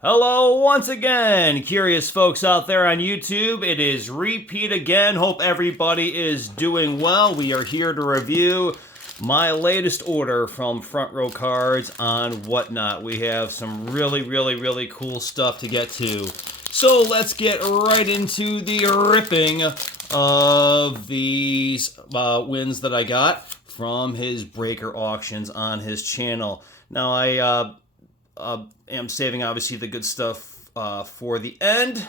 Hello once again, curious folks out there on YouTube. It is Repeat again. Hope everybody is doing well. We are here to review my latest order from FrontRowCards on Whatnot. We have some really cool stuff to get to. So let's get right into the ripping of these wins that I got from his breaker auctions on his channel. Now I am saving obviously the good stuff for the end,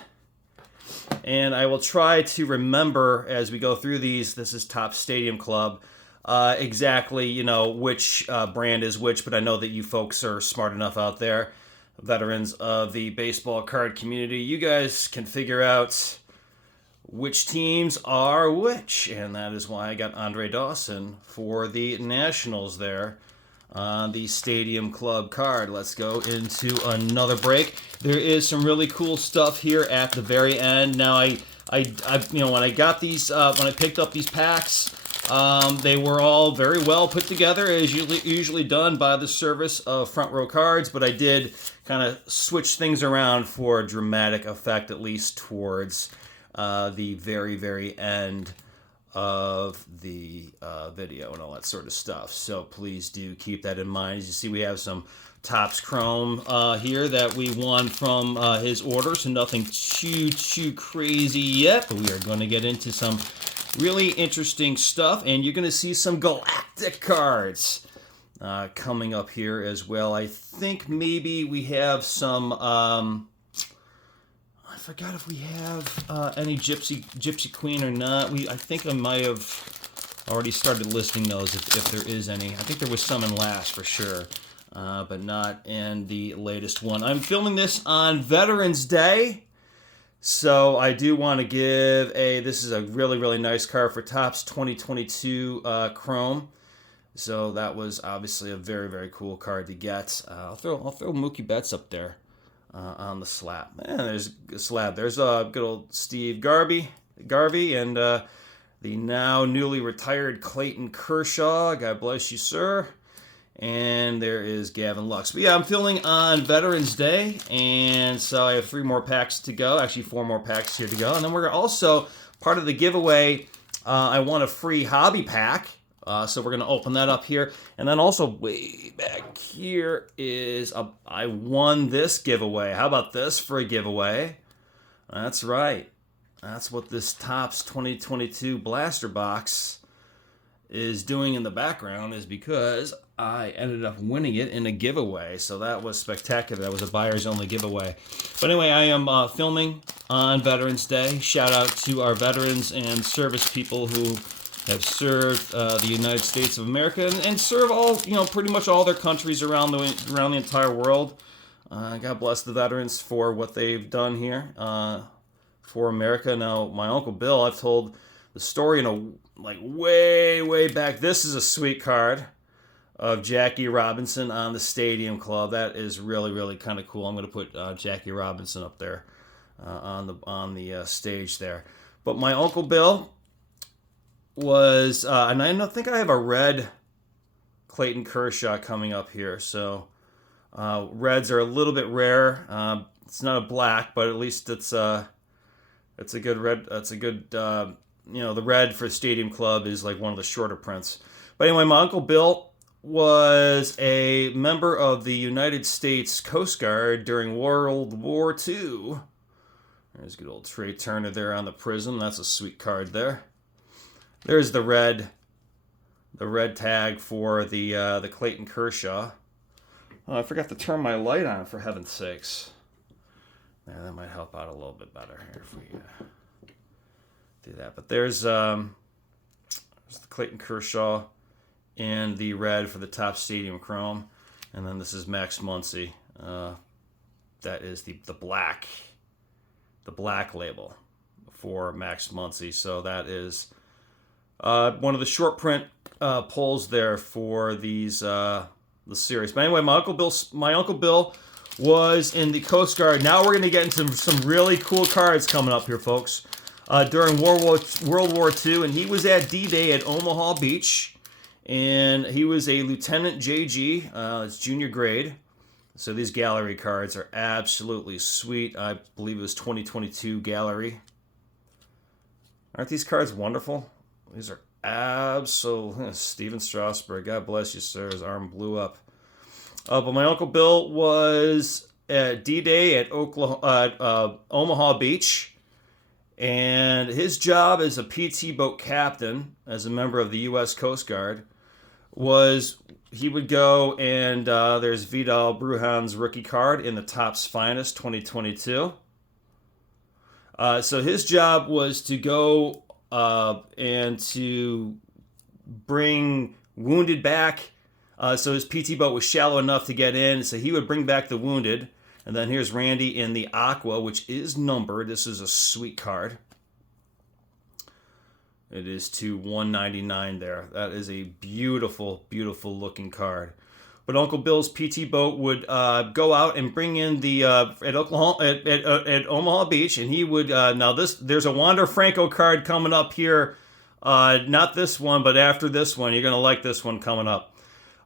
and I will try to remember as we go through these. This is Top Stadium Club, exactly which brand is which, but I know that you folks are smart enough out there, veterans of the baseball card community. You guys can figure out which teams are which, and that is why I got Andre Dawson for the Nationals there on the Stadium Club card. Let's go into another break. There is some really cool stuff here at the very end. Now, I when I got these, when I picked up these packs, they were all very well put together, as usually done by the service of FrontRowCards. But I did kind of switch things around for a dramatic effect, at least towards the very end of the video and all that sort of stuff. So please do keep that in mind. As you see, we have some Topps Chrome here that we won from his order, so nothing too crazy yet, but we are going to get into some really interesting stuff, and you're going to see some Galactic cards coming up here as well. I think maybe we have some I forgot if we have any Gypsy Queen or not. I think I might have already started listing those if there is any. I think there was some in last for sure, but not in the latest one. I'm filming this on Veterans Day, so I do want to give this is a really nice card for Topps 2022 Chrome. So that was obviously a very cool card to get. I'll throw Mookie Betts up there. On the slab. And there's a slab. There's good old Steve Garvey and the now newly retired Clayton Kershaw. God bless you, sir. And there is Gavin Lux. But yeah, I'm filming on Veterans Day, and so I have 3 more packs to go. Actually, 4 more packs here to go. And then we're also, part of the giveaway, I won a free hobby pack. So we're going to open that up here. And then also way back here is, I won this giveaway. How about this for a giveaway? That's right. That's what this Topps 2022 Blaster Box is doing in the background, is because I ended up winning it in a giveaway. So that was spectacular. That was a buyer's only giveaway. But anyway, I am filming on Veterans Day. Shout out to our veterans and service people who have served the United States of America and serve all, pretty much all their countries around the entire world. God bless the veterans for what they've done here for America. Now, my Uncle Bill, I've told the story way back. This is a sweet card of Jackie Robinson on the Stadium Club. That is really kind of cool. I'm going to put Jackie Robinson up there on the stage there. But my Uncle Bill was, and I think I have a red Clayton Kershaw coming up here. So reds are a little bit rare. It's not a black, but at least it's a good red. That's a good, the red for Stadium Club is like one of the shorter prints. But anyway, my Uncle Bill was a member of the United States Coast Guard during World War II. There's good old Trey Turner there on the prism. That's a sweet card there. There's the red tag for the Clayton Kershaw. Oh, I forgot to turn my light on, for heaven's sakes. There, that might help out a little bit better here if we do that. But there's the Clayton Kershaw in the red for the Topps Stadium Chrome, and then this is Max Muncy. That is the black label for Max Muncy. So that is one of the short print pulls there for these the series. But anyway, my Uncle Bill was in the Coast Guard. Now we're going to get into some really cool cards coming up here, folks. During World War II, and he was at D-Day at Omaha Beach, and he was a Lieutenant JG. It's junior grade. So these gallery cards are absolutely sweet. I believe it was 2022 gallery. Aren't these cards wonderful? These are absolutely... Steven Strasburg, God bless you, sir. His arm blew up. But my Uncle Bill was at D-Day at Omaha Beach. And his job as a PT boat captain, as a member of the U.S. Coast Guard, was he would go and there's Vidal Brujan's rookie card in the Topps Finest 2022. So his job was to go and to bring wounded back. So his PT boat was shallow enough to get in, so he would bring back the wounded. And then here's Randy in the Aqua, which is numbered. This is a sweet card. It is to 199 there. That is a beautiful, beautiful looking card. But Uncle Bill's PT boat would go out and bring in the at Omaha Beach, and he would there's a Wander Franco card coming up here. Not this one, but after this one, you're gonna like this one coming up.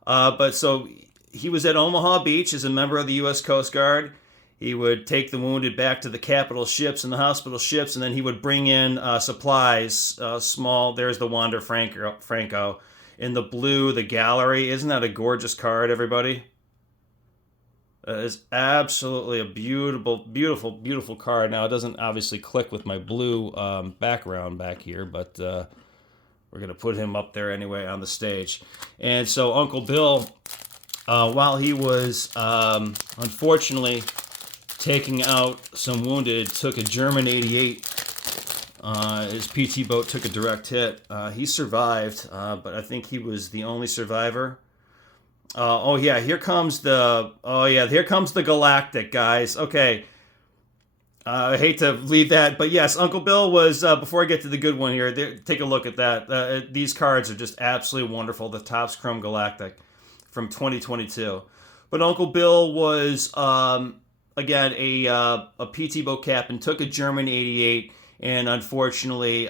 But so he was at Omaha Beach as a member of the U.S. Coast Guard. He would take the wounded back to the capital ships and the hospital ships, and then he would bring in supplies, small. There's the Wander Franco. In the blue, the gallery. Isn't that a gorgeous card, everybody? It's absolutely a beautiful, beautiful, beautiful card. Now, it doesn't obviously click with my blue background back here, but we're going to put him up there anyway on the stage. And so Uncle Bill, while he was unfortunately taking out some wounded, took a German 88. His PT boat took a direct hit. He survived, but I think he was the only survivor. Here comes the Galactic, guys. Okay. I hate to leave that, but yes, Uncle Bill was, before I get to the good one here, take a look at that. These cards are just absolutely wonderful. The Topps Chrome Galactic from 2022. But Uncle Bill was, again, a PT boat captain, took a German 88, and unfortunately,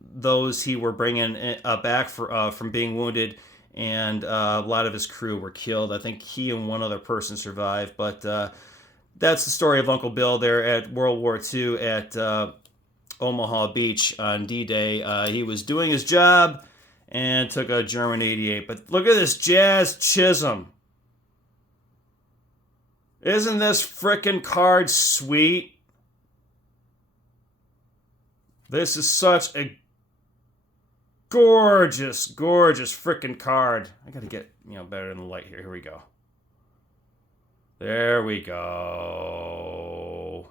those he were bringing back from being wounded, and a lot of his crew were killed. I think he and one other person survived, but that's the story of Uncle Bill there at World War II at Omaha Beach on D-Day. He was doing his job and took a German 88. But look at this Jazz Chisholm. Isn't this frickin' card sweet? This is such a gorgeous, gorgeous frickin' card. I gotta get, better in the light here. Here we go. There we go.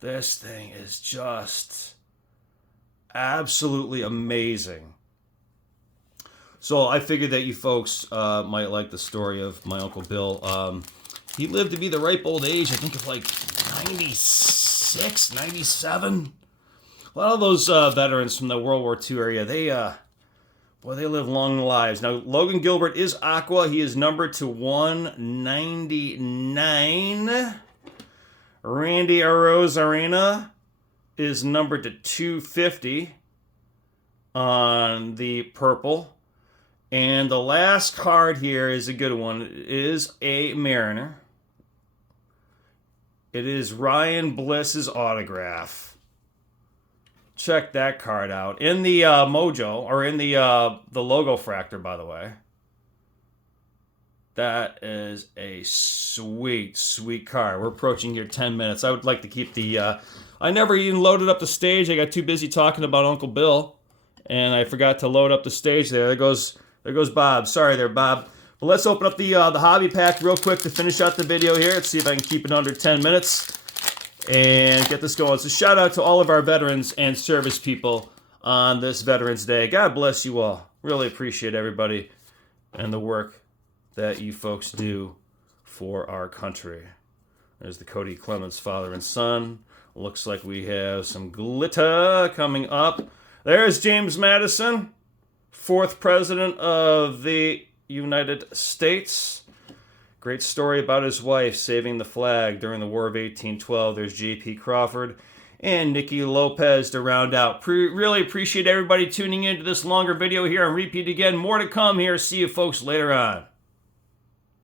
This thing is just absolutely amazing. So I figured that you folks might like the story of my Uncle Bill. He lived to be the ripe old age, I think of like 96, 97. A lot of those veterans from the World War II area, they live long lives. Now, Logan Gilbert is Aqua. He is numbered to 199. Randy Arozarena is numbered to 250 on the purple. And the last card here is a good one. It is a Mariner. It is Ryan Bliss's autograph. Check that card out. In the Mojo, or in the logo fractor, by the way. That is a sweet, sweet card. We're approaching here 10 minutes. I would like to keep the... I never even loaded up the stage. I got too busy talking about Uncle Bill, and I forgot to load up the stage there. There goes Bob. Sorry there, Bob. But let's open up the hobby pack real quick to finish out the video here. Let's see if I can keep it under 10 minutes. And get this going. So shout out to all of our veterans and service people on this Veterans Day. God bless you all. Really appreciate everybody and the work that you folks do for our country. There's the Cody Clemens father and son. Looks like we have some glitter coming up. There's James Madison, 4th President of the United States. Great story about his wife saving the flag during the War of 1812. There's J.P. Crawford and Nicky Lopez to round out. Really appreciate everybody tuning into this longer video here on Repeat Again. More to come here. See you folks later on.